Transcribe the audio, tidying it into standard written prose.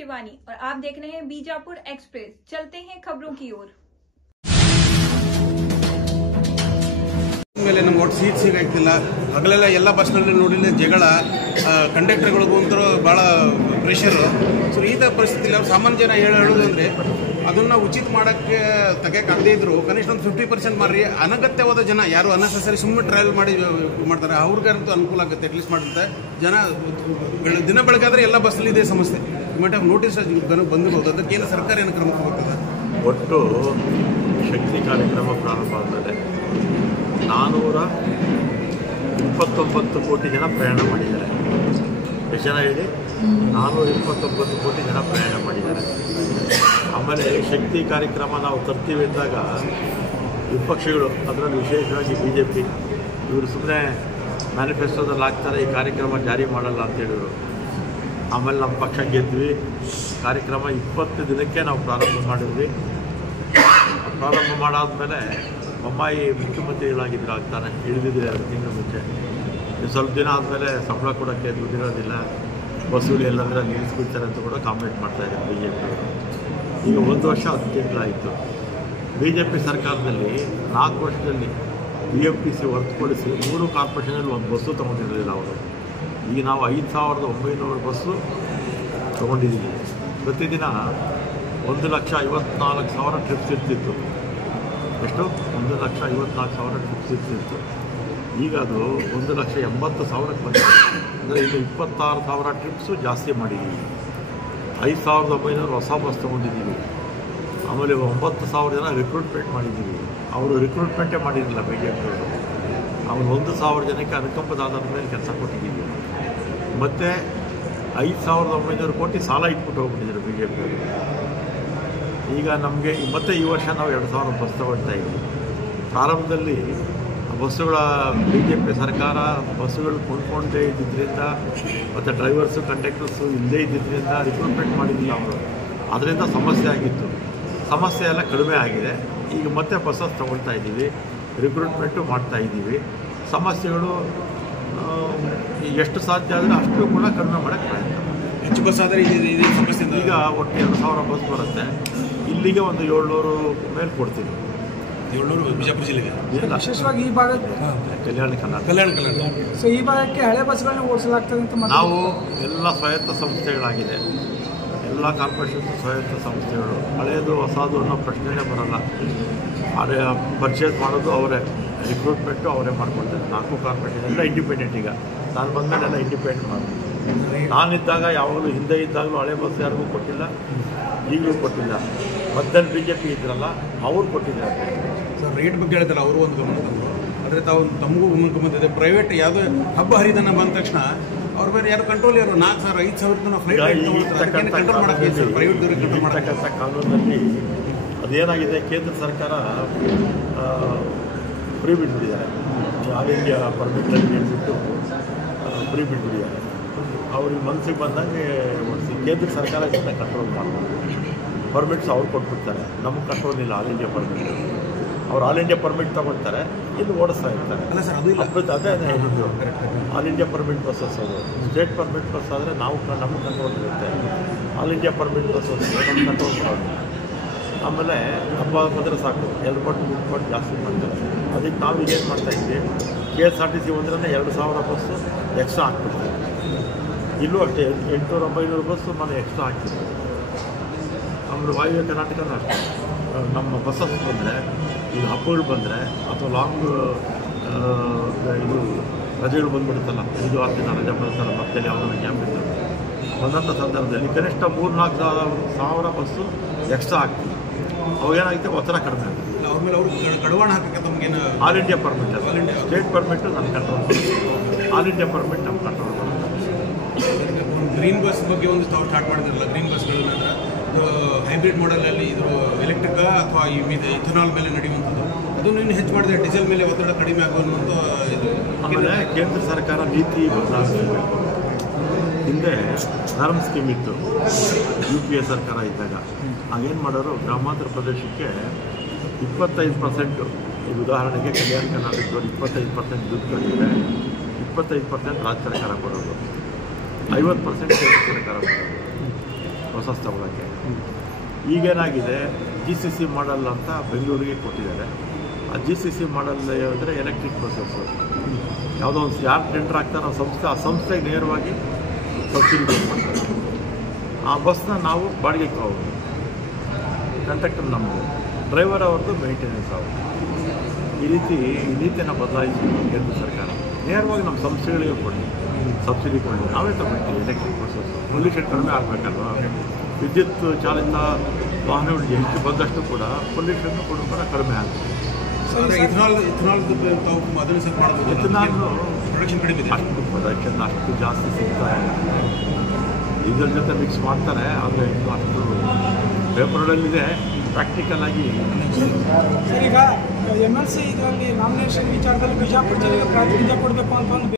शिवानी और आप देख रहे हैं बीजापुर एक्सप्रेस। चलते हैं खबरों की ओर। ಮೇಲೆ ನಮ್ಗೆ ಒಟ್ಟು ಸೀಟ್ ಸಿಗಾಗ್ತಿಲ್ಲ. ಹಗಲೆಲ್ಲ ಎಲ್ಲ ಬಸ್ನಲ್ಲಿ ನೋಡಿಲ್ಲ ಜಗಳ, ಕಂಡಕ್ಟರ್ಗಳಿಗೂ ಒಂಥರ ಭಾಳ ಪ್ರೆಷರು. ಸೊ ಈ ಥರ ಪರಿಸ್ಥಿತಿಯಲ್ಲಿ ಅವ್ರು ಸಾಮಾನ್ಯ ಜನ ಹೇಳೋದು ಅಂದರೆ ಅದನ್ನು ಉಚಿತ ಮಾಡೋಕ್ಕೆ ತೆಗೆಯೋಕ್ಕಾಗದೇ ಇದ್ರು ಕನಿಷ್ಠ ಒಂದು 50% ಮಾರಿ. ಅನಗತ್ಯವಾದ ಜನ ಯಾರು ಅನ್ನೆಸೆಸರಿ ಸುಮ್ಮನೆ ಟ್ರಾವೆಲ್ ಮಾಡ್ತಾರೆ ಅವ್ರಿಗಂತೂ ಅನುಕೂಲ ಆಗುತ್ತೆ. ಅಟ್ಲೀಸ್ಟ್ ಮಾಡುತ್ತೆ ಜನ ದಿನ ಬೆಳಗಾದರೆ ಎಲ್ಲ ಬಸ್ಸಲ್ಲಿ ಇದೇ ಸಮಸ್ಯೆ. ಮಟ್ಟ ನೋಟಿಸ್ ಬಂದಿರ್ಬೋದು. ಅದಕ್ಕೇನು ಸರ್ಕಾರ ಏನು ಕ್ರಮ ತಗೋತದೆ? ಒಟ್ಟು ಶಕ್ತಿ ಕಾರ್ಯಕ್ರಮ ಪ್ರಾರಂಭ ಆದಮೇಲೆ 429 ಕೋಟಿ ಜನ ಪ್ರಯಾಣ ಮಾಡಿದ್ದಾರೆ. ಎಷ್ಟು ಜನ ಹೇಳಿ? 429 ಕೋಟಿ ಜನ ಪ್ರಯಾಣ ಮಾಡಿದ್ದಾರೆ. ಆಮೇಲೆ ಶಕ್ತಿ ಕಾರ್ಯಕ್ರಮ ನಾವು ತರ್ತೀವಿ ಅಂದಾಗ ವಿಪಕ್ಷಗಳು, ಅದರಲ್ಲಿ ವಿಶೇಷವಾಗಿ BJP ಇವರು ಸುಮ್ಮನೆ ಮ್ಯಾನಿಫೆಸ್ಟೋದಲ್ಲಿ ಹಾಕ್ತಾರೆ, ಈ ಕಾರ್ಯಕ್ರಮ ಜಾರಿ ಮಾಡಲ್ಲ ಅಂತ ಹೇಳಿದರು. ಆಮೇಲೆ ನಮ್ಮ ಪಕ್ಷ ಗೆದ್ವಿ. ಕಾರ್ಯಕ್ರಮ 20 ದಿನಕ್ಕೆ ನಾವು ಪ್ರಾರಂಭ ಮಾಡಿದ್ವಿ. ಪ್ರಾರಂಭ ಮಾಡಾದ್ಮೇಲೆ ಬೊಮ್ಮಾಯಿ ಮುಖ್ಯಮಂತ್ರಿಗಳಾಗಿದ್ದರು, ಆಗ್ತಾನೆ ಹಿಡಿದಿದೆ 2 ತಿಂಗಳ ಮುಂಚೆ. ಸ್ವಲ್ಪ ದಿನ ಆದಮೇಲೆ ಸಂಬಳ ಕೊಡೋಕ್ಕೆ ದುಡ್ಡಿರೋದಿಲ್ಲ, ವಸೂಲಿ ಎಲ್ಲಂದರೆ ನಿಲ್ಲಿಸ್ಬಿಡ್ತಾರೆ ಅಂತ ಕೂಡ ಕಾಮೆಂಟ್ ಮಾಡ್ತಾಯಿದ್ದಾರೆ BJP. ಈಗ 1 ವರ್ಷ 10 ತಿಂಗಳಾಯಿತು. BJP ಸರ್ಕಾರದಲ್ಲಿ 4 ವರ್ಷದಲ್ಲಿ BMTC ಹೊರತುಪಡಿಸಿ 3 ಕಾರ್ಪೊರೇಷನಲ್ಲಿ ಒಂದು ಬಸ್ಸು ತೊಗೊಂಡಿರಲಿಲ್ಲ ಅವರು. ಈಗ ನಾವು 5,900 ಬಸ್ಸು ತೊಗೊಂಡಿದ್ದೀವಿ. ಪ್ರತಿದಿನ 1,54,000 ಟ್ರಿಪ್ಸ್ ಇರ್ತಿತ್ತು. ಎಷ್ಟು? 1,54,000 ಟ್ರಿಪ್ಸ್ ಇರ್ತಿತ್ತು. ಈಗ ಅದು 1,80,000ಕ್ಕೆ ಬಂದಿದೆ. ಅಂದರೆ ಈಗ 26,000 ಟ್ರಿಪ್ಸು ಜಾಸ್ತಿ ಮಾಡಿದ್ದೀವಿ. 5,900 ಹೊಸ ಬಸ್ ತೊಗೊಂಡಿದ್ದೀವಿ. ಆಮೇಲೆ 9,000 ಜನ ರಿಕ್ರೂಟ್ಮೆಂಟ್ ಮಾಡಿದ್ದೀವಿ. ಅವರು ರಿಕ್ರೂಟ್ಮೆಂಟೇ ಮಾಡಿರಲಿಲ್ಲ BJP ಅವರು. ಅವ್ರು 1,000 ಜನಕ್ಕೆ ಅನುಕಂಪದ ಆಧಾರದ ಮೇಲೆ ಕೆಲಸ ಕೊಟ್ಟಿದ್ದೀವಿ. ಮತ್ತು 5,900 ಕೋಟಿ ಸಾಲ ಇಟ್ಬಿಟ್ಟು ಹೋಗ್ಬಿಟ್ಟಿದ್ರು BJP ಅವರು. ಈಗ ನಮಗೆ ಮತ್ತೆ ಈ ವರ್ಷ ನಾವು 2,000 ಬಸ್ ತಗೊಳ್ತಾ ಇದ್ದೀವಿ. ಪ್ರಾರಂಭದಲ್ಲಿ ಬಸ್ಸುಗಳ BJP ಸರ್ಕಾರ ಬಸ್ಸುಗಳು ಕೊಂಡ್ಕೊಂಡೇ ಇದ್ದಿದ್ದರಿಂದ ಮತ್ತು ಡ್ರೈವರ್ಸು ಕಂಡಕ್ಟರ್ಸು ಇಲ್ಲದೇ ಇದ್ದಿದ್ದರಿಂದ ರಿಕ್ರೂಟ್ಮೆಂಟ್ ಮಾಡಿದ್ದಿಲ್ಲ ಅವರು. ಅದರಿಂದ ಸಮಸ್ಯೆ ಆಗಿತ್ತು. ಸಮಸ್ಯೆ ಎಲ್ಲ ಕಡಿಮೆ ಆಗಿದೆ. ಈಗ ಮತ್ತೆ ಬಸ್ಸಸ್ ತೊಗೊಳ್ತಾ ಇದ್ದೀವಿ, ರಿಕ್ರೂಟ್ಮೆಂಟು ಮಾಡ್ತಾಯಿದ್ದೀವಿ. ಸಮಸ್ಯೆಗಳು ಎಷ್ಟು ಸಾಧ್ಯ ಆದರೆ ಅಷ್ಟು ಕೂಡ ಕಡಿಮೆ ಮಾಡೋಕ್ಕೆ ಪ್ರಯತ್ನ. ಹೆಚ್ಚು ಬಸ್ ಆದರೆ ಇದೇ ಸಮಸ್ಯೆ. ಈಗ ಒಟ್ಟು 2,000 ಬಸ್ ಬರುತ್ತೆ. ಇಲ್ಲಿಗೆ ಒಂದು 700 ಮೇಲೆ ಕೊಡ್ತೀವಿ. 700 ಬಿಜಾಪುರ ಜಿಲ್ಲೆಗೆ. ವಿಶೇಷವಾಗಿ ಈ ಭಾಗಕ್ಕೆ ಕಲ್ಯಾಣ ಸೊ ಈ ಭಾಗಕ್ಕೆ ಹಳೆ ಬಸ್ಗಳನ್ನ ಓಡಿಸಲಾಗ್ತದೆ ಅಂತ ನಾವು ಎಲ್ಲ ಸ್ವಾಯತ್ತ ಸಂಸ್ಥೆಗಳಾಗಿದೆ. ಎಲ್ಲ ಕಾರ್ಪೊರೇಷನ್ ಸ್ವಾಯತ್ತ ಸಂಸ್ಥೆಗಳು. ಹಳೆಯದು ಹೊಸದು ಅನ್ನೋ ಪ್ರಶ್ನೆನೇ ಬರೋಲ್ಲ. ಅದೇ ಪರ್ಚೇಸ್ ಮಾಡೋದು ಅವರೇ, ರಿಕ್ರೂಟ್ಮೆಂಟು ಅವರೇ ಮಾಡ್ಕೊಳ್ತಾರೆ. 4 ಕಾರ್ಪೊರೇಷನ್ ಎಲ್ಲ ಇಂಡಿಪೆಂಡೆಂಟ್. ಈಗ ನಾನು ಬಂದಮೇಲೆ ಎಲ್ಲ ಇಂಡಿಪೆಂಡೆಂಟ್ ಮಾಡೋದು. ನಾನಿದ್ದಾಗ ಯಾವಾಗಲೂ ಹಿಂದೆ ಇದ್ದಾಗಲೂ ಹಳೆ ಬಸ್ ಯಾರಿಗೂ ಕೊಟ್ಟಿಲ್ಲ, ಈಗಲೂ ಕೊಟ್ಟಿಲ್ಲ. ಮಧ್ಯದಲ್ಲಿ BJP ಇದ್ರಲ್ಲ ಅವರು ಕೊಟ್ಟಿದ್ದಾರೆ. ಸರ್ ರೇಟ್ ಬಗ್ಗೆ ಹೇಳ್ತಾರೆ ಅವರು ಒಂದು ಗಮನ ತಂದರು. ಆದರೆ ತಾವು ತಮಗೂ ಗಮನಕ್ಕೆ ಬಂದಿದೆ. ಪ್ರೈವೇಟ್ ಯಾವುದೋ ಹಬ್ಬ ಹರಿದಿನ ಬಂದ ತಕ್ಷಣ ಅವ್ರ ಬೇರೆ ಯಾರು ಕಂಟ್ರೋಲ್ ಇರೋ 4,000 5,000 ಫ್ಲೈಟ್ ಕಂಟ್ರೋಲ್ ಮಾಡೋಕ್ಕೆ ಪ್ರೈವೇಟ್ ದೂರಿಗೆ ಕಂಟ್ರೋಲ್ ಮಾಡೋಕ್ಕಂಥ ಕಾನೂನಲ್ಲಿ ಅದೇನಾಗಿದೆ, ಕೇಂದ್ರ ಸರ್ಕಾರ ಫ್ರೀ ಬಿಟ್ಬಿಟ್ಟಿದ್ದಾರೆ. ಆಲ್ ಇಂಡಿಯಾ ಪರ್ಮಿಟ್ನಲ್ಲಿ ಹೇಳ್ಬಿಟ್ಟು ಫ್ರೀ ಬಿಟ್ಬಿಟ್ಟಿದ್ದಾರೆ. ಅವ್ರಿಗೆ ಮನಸ್ಸಿಗೆ ಬಂದಂಗೆ ಓಡಿಸಿ ಕೇಂದ್ರ ಸರ್ಕಾರ ಇದನ್ನು ಕಂಟ್ರೋಲ್ ಮಾಡ್ತಾರೆ. ಪರ್ಮಿಟ್ಸ್ ಅವ್ರು ಕೊಟ್ಬಿಡ್ತಾರೆ, ನಮಗೆ ಕಂಟ್ರೋಲ್ ಇಲ್ಲ. ಆಲ್ ಇಂಡಿಯಾ ಪರ್ಮಿಟ್ ಅವ್ರು ಆಲ್ ಇಂಡಿಯಾ ಪರ್ಮಿಟ್ ತೊಗೊಳ್ತಾರೆ, ಇಲ್ಲಿ ಓಡಿಸ್ತಾ ಇರ್ತಾರೆ. ಅಲ್ಲ ಸರ್, ಅದು ಅದೇ ಹೇಳಿದ್ದು. ಆಲ್ ಇಂಡಿಯಾ ಪರ್ಮಿಟ್ ಬಸ್ಸಸ್ ಅದು. ಸ್ಟೇಟ್ ಪರ್ಮಿಟ್ ಬಸ್ ಆದರೆ ನಾವು ನಮಗೆ ಕಂಟ್ರೋಲ್ ಇರುತ್ತೆ. ಆಲ್ ಇಂಡಿಯಾ ಪರ್ಮಿಟ್ ಬಸ್ಸಸ್ ನಮ್ಗೆ ಕಂಟ್ರೋಲ್ ಮಾಡೋದು. ಆಮೇಲೆ ಹಬ್ಬ ಬಂದರೆ ಸಾಕು, 2 ಪಟ್ಟು ಜಾಸ್ತಿ ಮಾಡ್ತಾರೆ. ಅದಕ್ಕೆ ನಾವು ಈಗೇನು ಮಾಡ್ತಾಯಿದ್ವಿ, KSRTC ಒಂದರೇ 2,000 ಬಸ್ಸು ಎಕ್ಸ್ಟ್ರಾ ಹಾಕ್ಬಿಡ್ತೀವಿ. ಇಲ್ಲೂ ಅಷ್ಟೇ 800-900 ಬಸ್ಸು ಮನೆ ಎಕ್ಸ್ಟ್ರಾ ಹಾಕ್ತಿದ್ವಿ. ಆಮೇಲೆ ವಾಯುವ್ಯ ಕರ್ನಾಟಕನೂ ಅಷ್ಟೇ. ನಮ್ಮ ಬಸ್ಸಸ್ ಬಂದರೆ, ಈಗ ಹಬ್ಬಗಳು ಬಂದರೆ ಅಥವಾ ಲಾಂಗ್ ಇದು ರಜೆಗಳು ಬಂದುಬಿಡುತ್ತಲ್ಲ, 5-6 ದಿನ ರಜೆ ಬರುತ್ತಲ್ಲ, ಮತ್ತೆ ಯಾವುದನ್ನ ಕ್ಯಾಂಪ್ ಇರ್ತದೆ, ಬಂದಂಥ ಸಂದರ್ಭದಲ್ಲಿ ಕನಿಷ್ಠ 3-4 ಬಸ್ಸು ಎಕ್ಸ್ಟ್ರಾ ಹಾಕ್ತೀವಿ. ಅವಾಗೇನಾಗುತ್ತೆ, ಒತ್ತಡ ಕಡಿಮೆ ಆಗುತ್ತೆ. ಅವ್ರ ಮೇಲೆ ಅವರು ಕಡಿವಾಣ ಹಾಕಕ್ಕೆ ತಮಗೇನು ಆಲ್ ಇಂಡಿಯಾ ಪರ್ಮಿಟ್ ಅದು. ಸ್ಟೇಟ್ ಪರ್ಮಿಟ್ಟು ನನ್ನ ಕಂಟ್ರೋಲ್ ಮಾಡೋದು, ಆಲ್ ಇಂಡಿಯಾ ಪರ್ಮಿಟ್ ನಮ್ಮ ಕಂಟ್ರೋಲ್ ಮಾಡೋದು. ಗ್ರೀನ್ ಬಸ್ ಬಗ್ಗೆ ಒಂದು ತಾವು ಸ್ಟಾರ್ಟ್ ಮಾಡಿದ್ರಲ್ಲ, ಗ್ರೀನ್ ಬಸ್ಗಳ ನಂತರ ಹೈಬ್ರಿಡ್ ಮಾಡಲಲ್ಲಿ ಇದು ಎಲೆಕ್ಟ್ರಿಕ್ ಅಥವಾ ಇಥನಾಲ್ ಮೇಲೆ ನಡೆಯುವಂಥದ್ದು, ಅದನ್ನು ಇನ್ನು ಹೆಚ್ಚು ಮಾಡಿದ್ರೆ ಡೀಸೆಲ್ ಮೇಲೆ ಒತ್ತಡ ಕಡಿಮೆ ಆಗುವಂಥ ಇದು. ಆಮೇಲೆ ಕೇಂದ್ರ ಸರ್ಕಾರ ನೀತಿ ಬದಲಾಯಿಸಬೇಕು. ಹಿಂದೆ ನರ್ಮ್ ಸ್ಕೀಮ್ ಇತ್ತು UPA ಸರ್ಕಾರ ಇದ್ದಾಗ. ಹಾಗೇನು ಮಾಡೋರು, ಗ್ರಾಮಾಂತರ ಪ್ರದೇಶಕ್ಕೆ 25%, ಈಗ ಉದಾಹರಣೆಗೆ ಕಲ್ಯಾಣ ಕರ್ನಾಟಕದವರು 25% ದುಡ್ಡು ಕಟ್ಟಿದ್ರೆ 25% ರಾಜ್ಯ ಸರ್ಕಾರ ಕೊಡೋದು, 50% ಕೇಂದ್ರ ಸರ್ಕಾರ ಕೊಡೋದು. ಪ್ರೊಸೆಸ್ ತಗೊಳ್ಳೋಕ್ಕೆ. ಈಗೇನಾಗಿದೆ GCC ಮಾಡಲ್ ಅಂತ ಬೆಂಗಳೂರಿಗೆ ಕೊಟ್ಟಿದ್ದಾರೆ. ಆ GCC ಮಾಡಲ್ ಅಂದರೆ ಎಲೆಕ್ಟ್ರಿಕ್ ಬಸ್ಸಸ್ಸು ಯಾವುದೋ ಒಂದು ಯಾರು ಟೆಂಡರ್ ಆಗ್ತಾರೋ ಆ ಸಂಸ್ಥೆಗೆ ನೇರವಾಗಿ ಸಬ್ಸಿಡಿ ಕೊಡ್ತಾರೆ. ಆ ಬಸ್ನ ನಾವು ಬಾಡಿಗೆಗೆ ಹೋಗೋದು, ಕಂಡಕ್ಟರ್ ನಮ್ಮದು, ಡ್ರೈವರ್ ಅವ್ರದ್ದು ಮೇಂಟೆನೆನ್ಸ್ ಅವರು. ಈ ರೀತಿಯನ್ನು ಬದಲಾಯಿಸಿ ಕೇಂದ್ರ ಸರ್ಕಾರ ನೇರವಾಗಿ ನಮ್ಮ ಸಂಸ್ಥೆಗಳಿಗೆ ಕೊಡಿ, ಸಬ್ಸಿಡಿ ಕೊಡಿ, ನಾವೇ ತಗೊಳ್ತೀವಿ. ಎಲೆಕ್ಟ್ರಿಕ್ ಬಸ್ಸಸ್ ಪೊಲ್ಯೂಷನ್ ಕಡಿಮೆ ಆಗಬೇಕಲ್ವ. ವಿದ್ಯುತ್ ಚಾಲಿತ ವಾಹನಗಳು ಎಷ್ಟು ಬಂದಷ್ಟು ಕೂಡ ಪೊಲ್ಯೂಷನ್ ಕೂಡ ಕಡಿಮೆ ಆಗುತ್ತೆ. ಇಥನಾಲ್ ಅದನ್ನು ಸಹ ಮಾಡ್ಬೋದು. ಇಥನಾಲ್ ಪ್ರೊಡಕ್ಷನ್ ಕಡಿಮೆ ಇದೆ, ಅಷ್ಟು ಪ್ರೊಡಕ್ಷನ್ ಅಷ್ಟು ಜಾಸ್ತಿ ಸಿಗ್ತಾ ಇಲ್ಲ. ಡೀಸೆಲ್ ಜೊತೆ ಮಿಕ್ಸ್ ಮಾಡ್ತಾರೆ, ಆದರೆ ಇನ್ನೂ ಅಷ್ಟು ಪೇಪರ್ನಲ್ಲಿದೆ. ಪ್ರಾಕ್ಟಿಕಲ್ ಆಗಿ ಸರ್, ಈಗ MLC ಇದರಲ್ಲಿ ನಾಮಿನೇಷನ್ ವಿಚಾರದಲ್ಲಿ ಬಿಜಾಪುರ ಜಿಲ್ಲೆಗೆ ಪ್ರಾತಿನಿಧ್ಯ ಕೊಡಬೇಕು ಅಂತ